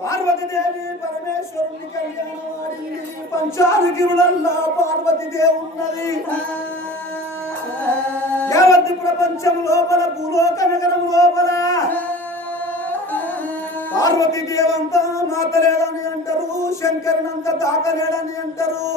పార్వతీదేవి పరమేశ్వరుని కళ్యాణవాడి పంచానగిరులల్లా పార్వతీదేవి ఉన్నది. యావత్ ప్రపంచం లోపల భూలోక నగరం లోపల పార్వతీదేవంతా మాతలేడని అంటారు, శంకరునంత తాకలేడని అంటారు.